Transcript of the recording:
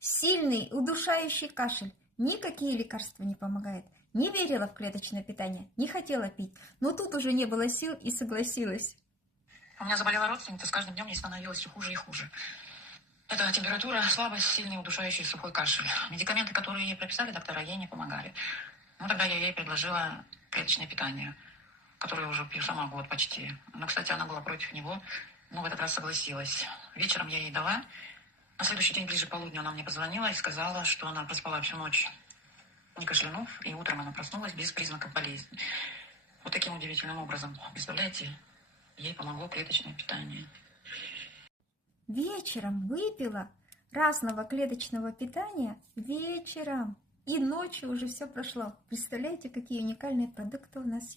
Сильный, удушающий кашель. Никакие лекарства не помогают. Не верила в клеточное питание, не хотела пить. Но тут уже не было сил и согласилась. У меня заболела родственница, с каждым днем ей становилось все хуже и хуже. Это температура, слабость, сильный удушающий сухой кашель. Медикаменты, которые ей прописали доктора, ей не помогали. Ну, тогда я ей предложила клеточное питание, которое уже пью сама год почти. Но, кстати, она была против него, но в этот раз согласилась. Вечером я ей дала. На следующий день, ближе к полудню, она мне позвонила и сказала, что она проспала всю ночь, не кашлянув, и утром она проснулась без признаков болезни. Вот таким удивительным образом, представляете, ей помогло клеточное питание. Вечером выпила разного клеточного питания вечером. И ночью уже все прошло. Представляете, какие уникальные продукты у нас есть.